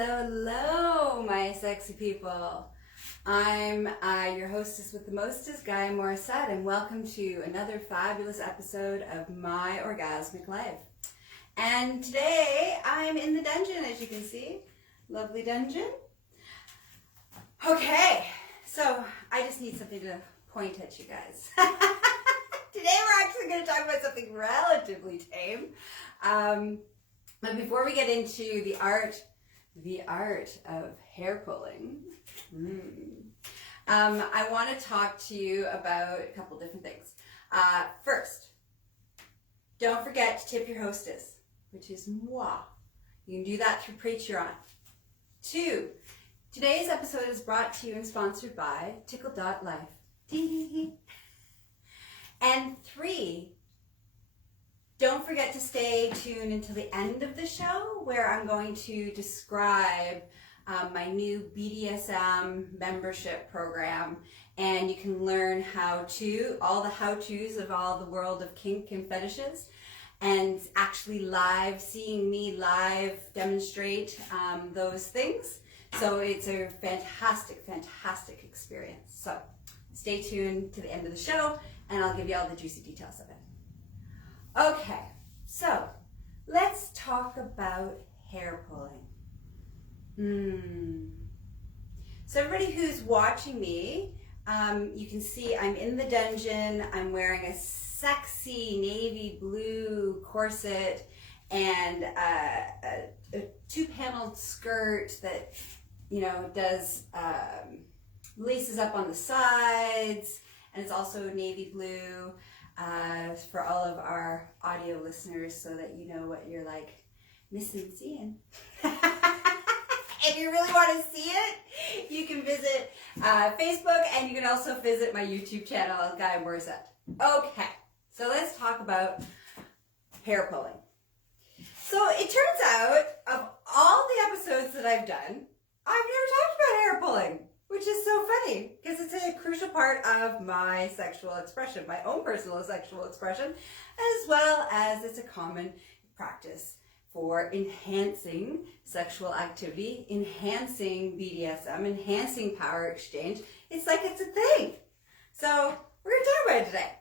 Hello, my sexy people. I'm your hostess with the mostest, Gaia Morrissette, and welcome to another fabulous episode of my Orgasmic Life. And today I'm in the dungeon, as you can see. Lovely dungeon. Okay, so I just need something to point at you guys. Today we're actually going to talk about something relatively tame. But before we get into the art of hair pulling, I want to talk to you about a couple different things. First, don't forget to tip your hostess, which is moi. You can do that through Patreon. 2, today's episode is brought to you and sponsored by Tickle.life. And 3, don't forget to stay tuned until the end of the show, where I'm going to describe my new BDSM membership program, and you can learn all the how-tos of all the world of kink and fetishes, and actually seeing me live demonstrate those things. So it's a fantastic, fantastic experience. So stay tuned to the end of the show, and I'll give you all the juicy details of it. Okay, so let's talk about hair pulling. So everybody who's watching me, you can see I'm in the dungeon. I'm wearing a sexy navy blue corset and a 2-paneled skirt that, does laces up on the sides, and it's also navy blue. For all of our audio listeners, so that you know what you're like missing and seeing. If you really want to see it, you can visit Facebook, and you can also visit my YouTube channel, Gaia Morrissette. Okay, so let's talk about hair pulling. So it turns out, of all the episodes that I've done, I've never talked about hair pulling, which is so funny, because it's a crucial part of my sexual expression, my own personal sexual expression, as well as it's a common practice for enhancing sexual activity, enhancing BDSM, enhancing power exchange. It's like it's a thing. So we're going to talk about it today.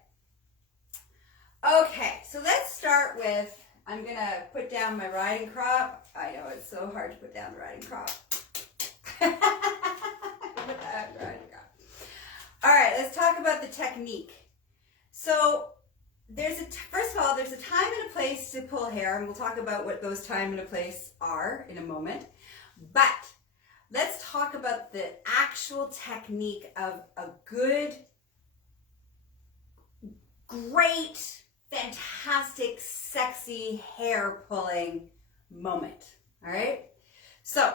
Okay, so let's start with, I'm going to put down my riding crop. I know it's so hard to put down the riding crop. All right, let's talk about the technique. So first of all, there's a time and a place to pull hair, and we'll talk about what those time and a place are in a moment. But let's talk about the actual technique of a good, great, fantastic, sexy hair pulling moment. All right? So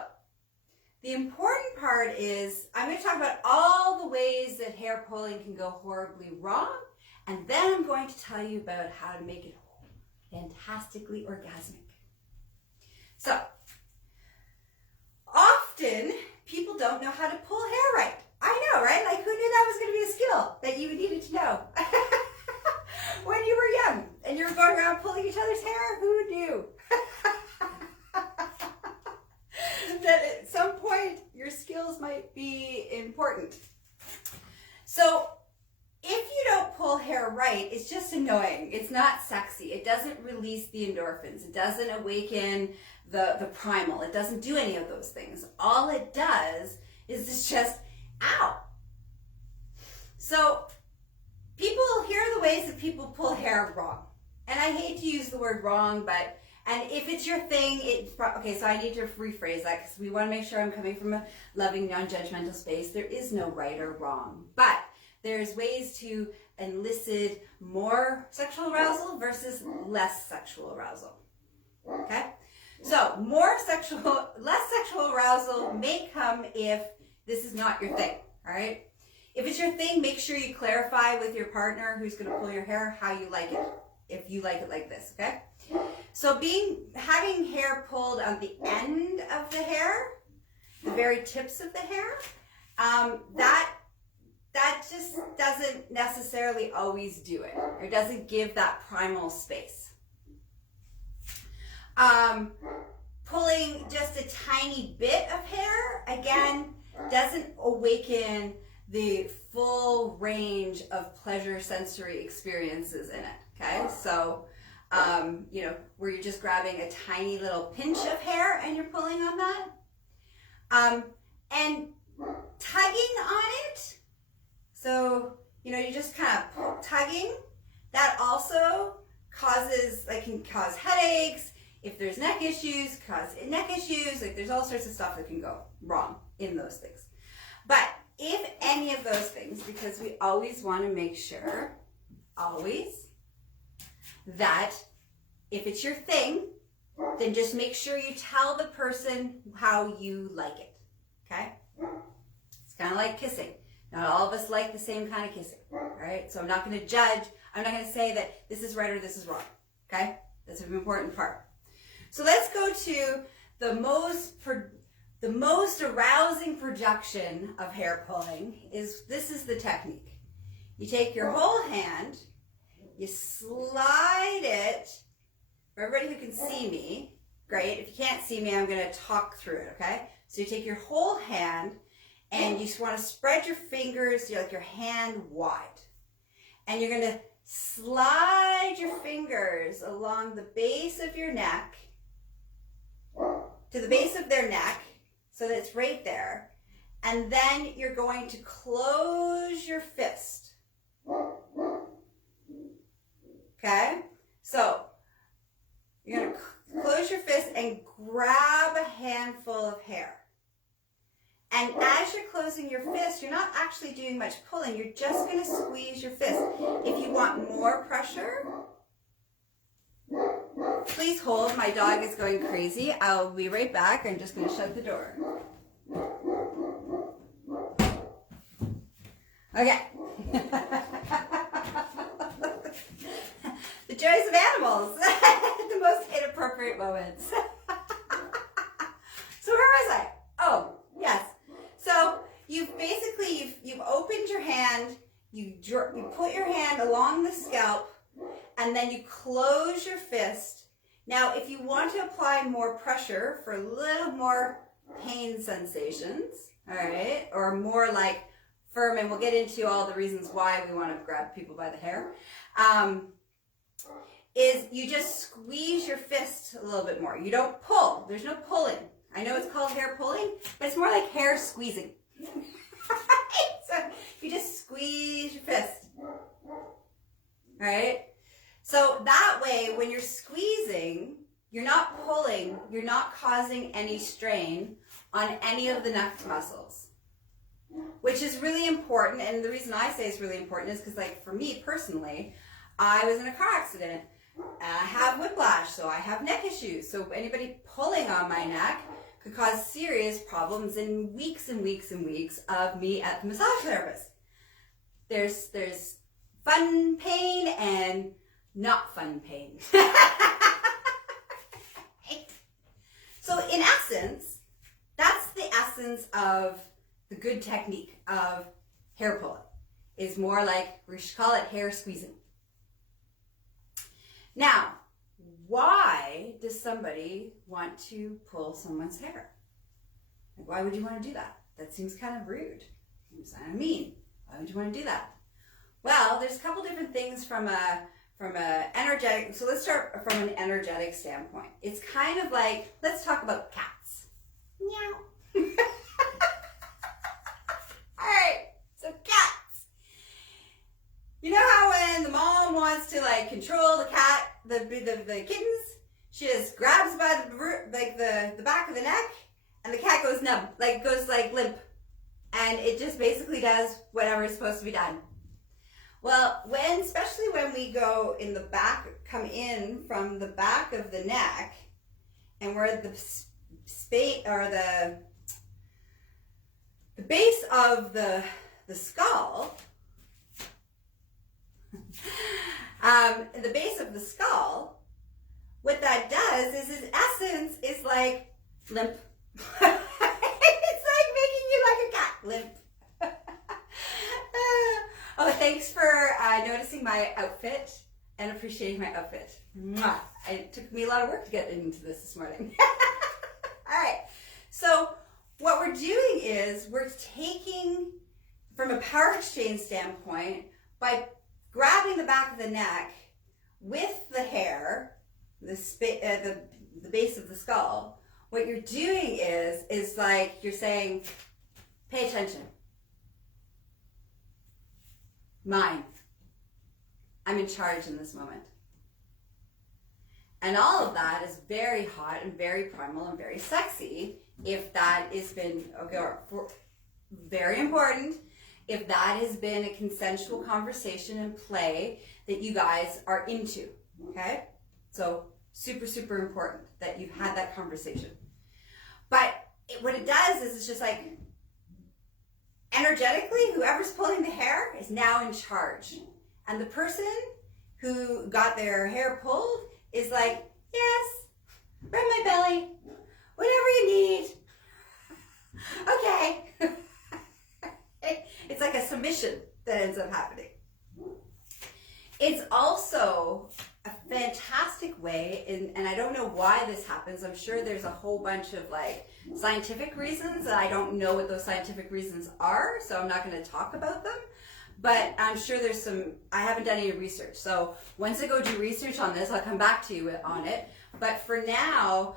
the important part is I'm going to talk about all the ways that hair pulling can go horribly wrong, and then I'm going to tell you about how to make it fantastically orgasmic. So, often people don't know how to pull hair right. I know, right? Like, who knew that was going to be a skill that you needed to know? When you were young and you were going around pulling each other's hair, who knew? That at some point your skills might be important. So if you don't pull hair right, it's just annoying. It's not sexy. It doesn't release the endorphins. It doesn't awaken the primal. It doesn't do any of those things. All it does is it's just, ow. So people hear the ways that people pull hair wrong. And I hate to use the word wrong, and if it's your thing, okay, so I need to rephrase that, because we want to make sure I'm coming from a loving, non-judgmental space. There is no right or wrong, but there's ways to elicit more sexual arousal versus less sexual arousal, okay? So less sexual arousal may come if this is not your thing, all right? If it's your thing, make sure you clarify with your partner who's going to pull your hair how you like it, if you like it like this, okay? So having hair pulled on the end of the hair, the very tips of the hair, that just doesn't necessarily always do it, or doesn't give that primal space. Pulling pulling just a tiny bit of hair, again, doesn't awaken the full range of pleasure sensory experiences in it, okay? So, you know, where you're just grabbing a tiny little pinch of hair and you're pulling on that. And tugging on it, so, you know, you're just kind of tugging, that also causes, like, can cause headaches. If there's neck issues, cause neck issues. Like, there's all sorts of stuff that can go wrong in those things. But if any of those things, because we always want to make sure, always, that if it's your thing, then just make sure you tell the person how you like it, okay? It's kind of like kissing. Not all of us like the same kind of kissing, all right? So I'm not going to judge. I'm not going to say that this is right or this is wrong, okay? That's an important part. So let's go to the most arousing production of hair pulling. This is the technique. You take your whole hand, you slide it. For everybody who can see me, great. If you can't see me, I'm going to talk through it, okay? So you take your whole hand and you just want to spread your fingers, like your hand wide. And you're going to slide your fingers along the base of your neck to the base of their neck, so that it's right there. And then you're going to close your fist. Okay? So, you're going to close your fist and grab a handful of hair. And as you're closing your fist, you're not actually doing much pulling. You're just going to squeeze your fist. If you want more pressure, please hold. My dog is going crazy. I'll be right back. I'm just going to shut the door. Okay. The joys of animals. The most inappropriate moments. So where was I? Oh, yes. So you've opened your hand, you put your hand along the scalp, and then you close your fist. Now, if you want to apply more pressure for a little more pain sensations, all right, or more like firm, and we'll get into all the reasons why we want to grab people by the hair, is you just squeeze your fist a little bit more. You don't pull. There's no pulling. I know it's called hair pulling, but it's more like hair squeezing. So you just squeeze your fist. All right? So that way, when you're squeezing, you're not pulling, you're not causing any strain on any of the neck muscles, which is really important. And the reason I say it's really important is because, like, for me personally, I was in a car accident. I have whiplash, so I have neck issues. So anybody pulling on my neck could cause serious problems and weeks and weeks and weeks of me at the massage therapist. There's fun pain and not fun pain. So in essence, that's the essence of the good technique of hair pulling. Is more like, we should call it hair squeezing. Now, why does somebody want to pull someone's hair? Like, why would you want to do that? That seems kind of rude. Seems kind of mean. Why would you want to do that? Well, there's a couple different things from a energetic. So let's start from an energetic standpoint. It's kind of like, let's talk about cats. Meow. All right. So cats. You know how when the mom wants to, like, control the cat, the kittens, she just grabs by the back of the neck, and the cat goes numb, goes limp, and it just basically does whatever is supposed to be done. Well, especially when we go in the back, come in from the back of the neck, and we're at the the base of the skull. The base of the skull, what that does is, in essence, is like limp. It's like making you like a cat, limp. Oh, thanks for noticing my outfit and appreciating my outfit. Mwah. It took me a lot of work to get into this morning. So what we're doing is we're taking, from a power exchange standpoint, by grabbing the back of the neck with the hair, the base of the skull, what you're doing is like you're saying, pay attention. Mine. I'm in charge in this moment. And all of that is very hot and very primal and very sexy if that has been, very important, if that has been a consensual conversation and play that you guys are into, okay? So super, super important that you've had that conversation. But what it does is it's just like, energetically, whoever's pulling the hair is now in charge. And the person who got their hair pulled is like, yes, rub my belly, whatever you need. Okay. It's like a submission that ends up happening. It's also a fantastic way, and I don't know why this happens. I'm sure there's a whole bunch of like scientific reasons, and I don't know what those scientific reasons are, so I'm not going to talk about them. But I'm sure there's some, I haven't done any research. So once I go do research on this, I'll come back to you on it. But for now,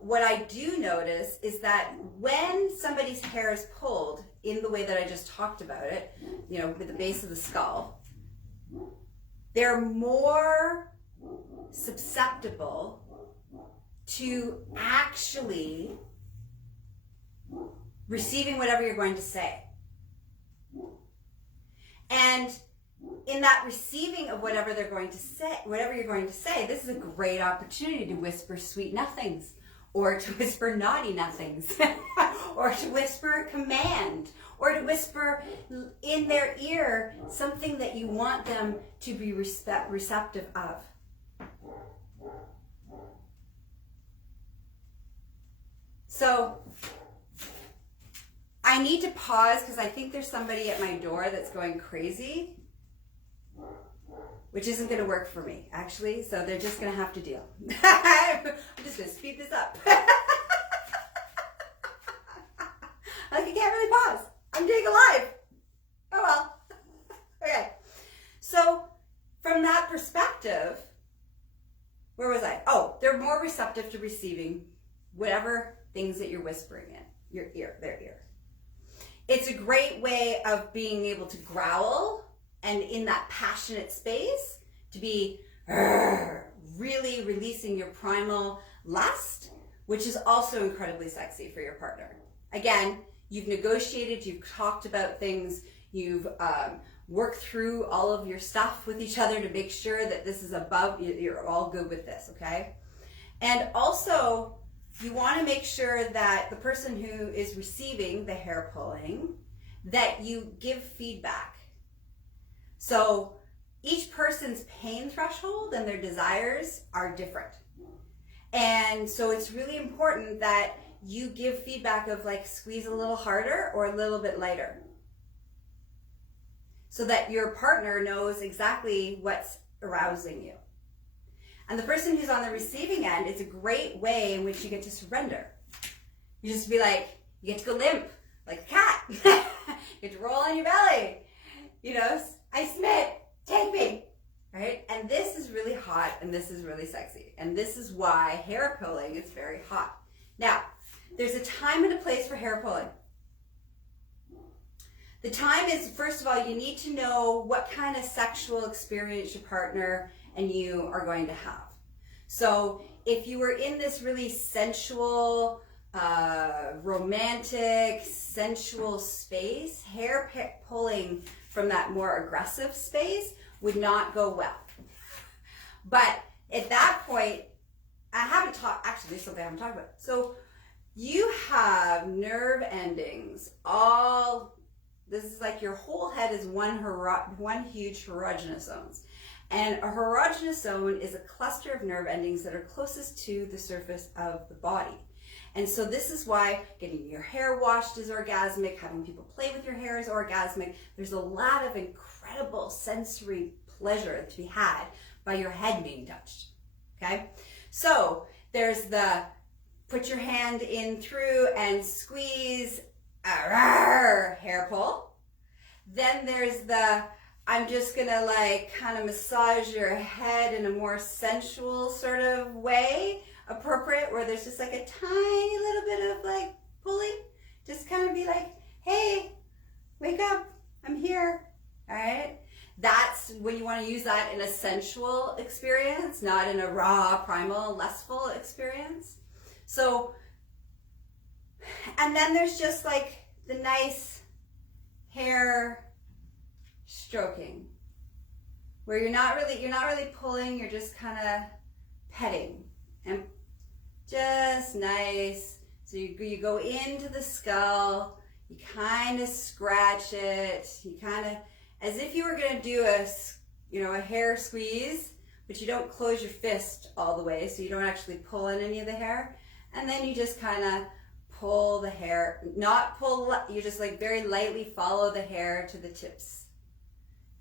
what I do notice is that when somebody's hair is pulled in the way that I just talked about it, you know, with the base of the skull, they're more susceptible to actually receiving whatever you're going to say. And in that receiving of whatever they're going to say, whatever you're going to say, this is a great opportunity to whisper sweet nothings, or to whisper naughty nothings, or to whisper a command, or to whisper in their ear something that you want them to be receptive of. So I need to pause because I think there's somebody at my door that's going crazy, which isn't going to work for me, actually. So they're just going to have to deal. I'm just going to speed this up. Like, I can't really pause. I'm doing a live. Oh well. Okay. So from that perspective, where was I? Oh, they're more receptive to receiving whatever things that you're whispering in your ear, their ear. It's a great way of being able to growl and in that passionate space to be really releasing your primal lust, which is also incredibly sexy for your partner. Again, you've negotiated, you've talked about things, you've worked through all of your stuff with each other to make sure that this is above, you're all good with this, okay? And also, you want to make sure that the person who is receiving the hair pulling, that you give feedback. So each person's pain threshold and their desires are different. And so it's really important that you give feedback of like squeeze a little harder or a little bit lighter, so that your partner knows exactly what's arousing you. And the person who's on the receiving end, it's a great way in which you get to surrender. You just be like, you get to go limp, like a cat. You get to roll on your belly. You know, I submit, take me, right? And this is really hot and this is really sexy. And this is why hair pulling is very hot. Now, there's a time and a place for hair pulling. The time is, first of all, you need to know what kind of sexual experience your partner and you are going to have. So if you were in this really sensual, romantic, sensual space, hair pulling from that more aggressive space would not go well. But at that point, I haven't talked, actually there's something I haven't talked about. So you have nerve endings all, this is like your whole head is one huge erogenous zones. And a erogenous zone is a cluster of nerve endings that are closest to the surface of the body. And so this is why getting your hair washed is orgasmic, having people play with your hair is orgasmic. There's a lot of incredible sensory pleasure to be had by your head being touched, okay? So there's the put your hand in through and squeeze, hair pull. Then there's the, I'm just gonna like kind of massage your head in a more sensual sort of way, appropriate, where there's just like a tiny little bit of like pulling. Just kind of be like, hey, wake up, I'm here, all right? That's when you want to use that in a sensual experience, not in a raw, primal, lustful experience. So, and then there's just like the nice hair stroking, where you're not really pulling, you're just kind of petting and just nice. So you go into the skull, you kind of scratch it, you kind of, as if you were going to do a hair squeeze, but you don't close your fist all the way, so you don't actually pull in any of the hair. And then you just kind of pull the hair, not pull, you just like very lightly follow the hair to the tips.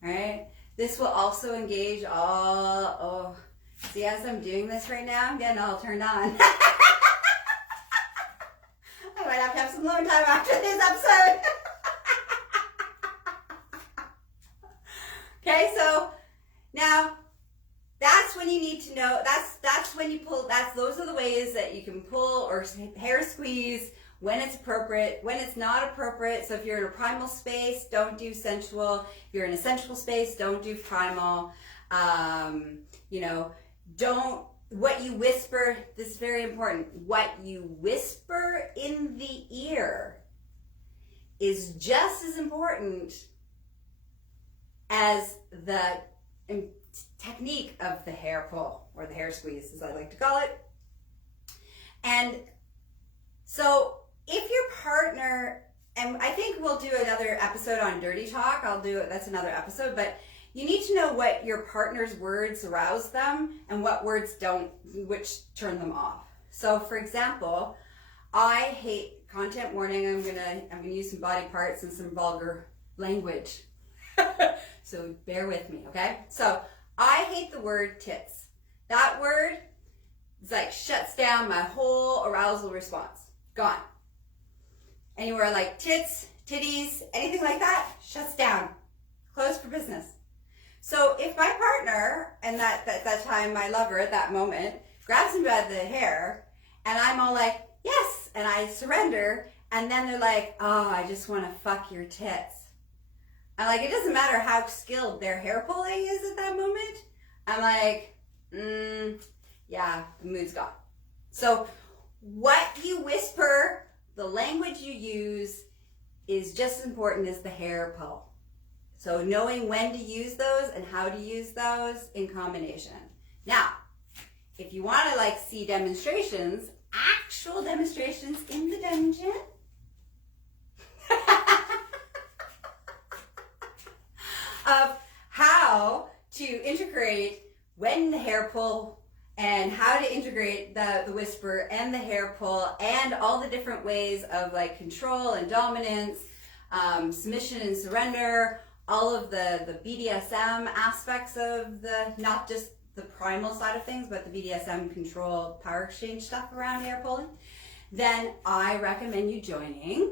All right? This will also engage see, as I'm doing this right now, I'm getting all turned on. I might have to have some alone time after this episode. Okay, so now that's when you need to know, that's when you pull, those are the ways that you can pull or hair squeeze when it's appropriate, when it's not appropriate. So if you're in a primal space, don't do sensual. If you're in a sensual space, don't do primal. What you whisper, this is very important, what you whisper in the ear is just as important as the technique of the hair pull, or the hair squeeze, as I like to call it. And so if your partner, and I think we'll do another episode on dirty talk, that's another episode, but you need to know what your partner's words arouse them and what words don't, which turn them off. So for example, I hate, content warning, I'm gonna use some body parts and some vulgar language. So bear with me, okay? So I hate the word tits. That word is like shuts down my whole arousal response. Gone. Anywhere like tits, titties, anything like that, shuts down. Closed for business. So if my partner, and that time my lover at that moment, grabs me by the hair, and I'm all like, yes, and I surrender, and then they're like, oh, I just want to fuck your tits. I'm like, it doesn't matter how skilled their hair pulling is at that moment. I'm like, yeah, the mood's gone. So what you whisper, the language you use is just as important as the hair pull. So knowing when to use those and how to use those in combination. Now, if you want to see demonstrations, actual demonstrations in the dungeon, of how to integrate when the hair pull and how to integrate the whisper and the hair pull and all the different ways of control and dominance, submission and surrender, all of the BDSM aspects of not just the primal side of things, but the BDSM control power exchange stuff around hair pulling, then I recommend you joining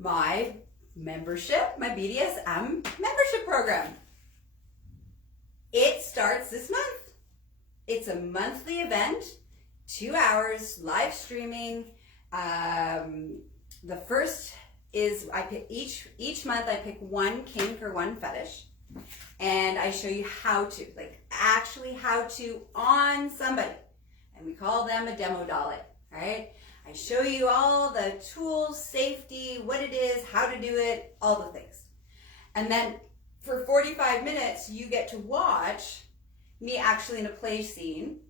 my membership, my BDSM membership program. It starts this month. It's a monthly event, 2 hours, live streaming. The first is I pick each month I pick one kink or one fetish, and I show you how to, actually how to on somebody, and we call them a demo dolly, all right? I show you all the tools, safety, what it is, how to do it, all the things. And then for 45 minutes, you get to watch me actually in a play scene.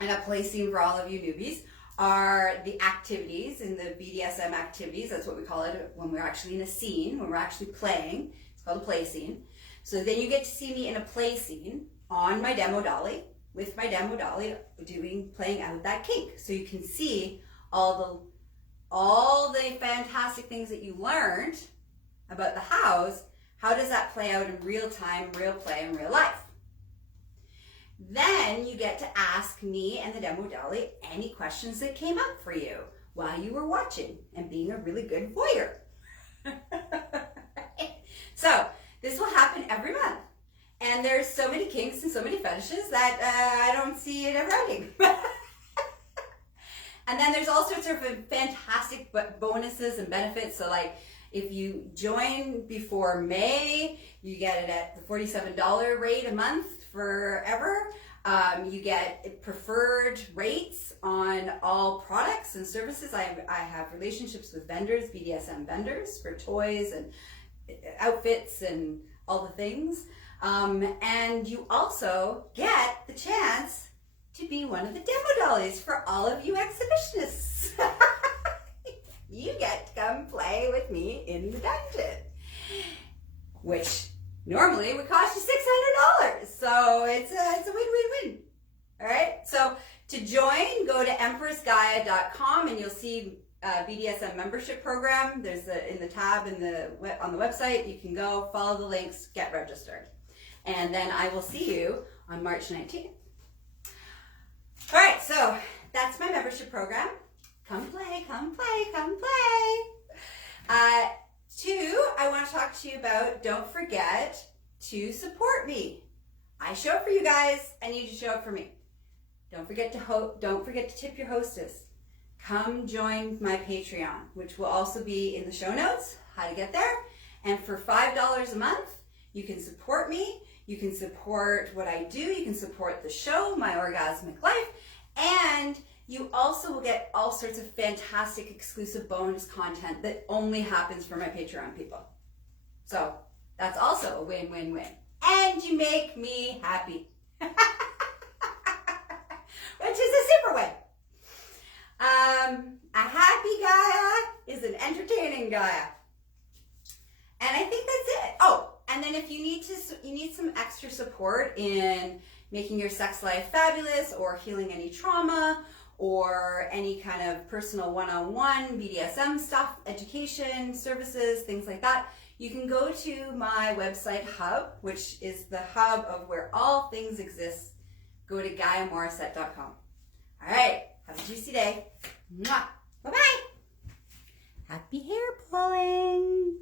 And a play scene for all of you newbies are the activities and the BDSM activities. That's what we call it when we're actually in a scene, when we're actually playing. It's called a play scene. So then you get to see me in a play scene on my demo dolly, with my demo dolly playing out that kink. So you can see all the fantastic things that you learned about the house. How does that play out in real time, real play, in real life? Then you get to ask me and the demo dolly any questions that came up for you while you were watching and being a really good voyeur. So this will happen every month. And there's so many kinks and so many fetishes that I don't see it ever ending. And then there's all sorts of fantastic bonuses and benefits. So like if you join before May, you get it at the $47 rate a month forever. You get preferred rates on all products and services. I have relationships with vendors, BDSM vendors for toys and outfits and all the things. And you also get the chance to be one of the demo dollies for all of you exhibitionists. You get to come play with me in the dungeon, which normally would cost you $600. So it's a win-win-win. All right. So to join, go to empressgaia.com and you'll see BDSM membership program. There's in the tab on the website. You can go follow the links, get registered, and then I will see you on March 19th. All right, so that's my membership program. Come play, come play, come play. Two, I want to talk to you about don't forget to support me. I show up for you guys. I need you to show up for me. Don't forget to tip your hostess. Come join my Patreon, which will also be in the show notes, how to get there. And for $5 a month, you can support me. You can support what I do. You can support the show, My Orgasmic Life. And you also will get all sorts of fantastic exclusive bonus content that only happens for my Patreon people. So that's also a win-win-win. And you make me happy. Which is a super win. A happy Gaia is an entertaining Gaia. And I think that's it. Oh, and then if you need some extra support in making your sex life fabulous or healing any trauma or any kind of personal one-on-one BDSM stuff, education, services, things like that, you can go to my website hub, which is the hub of where all things exist. Go to GaiaMorrissette.com. All right, have a juicy day. Mwah. Bye-bye. Happy hair pulling.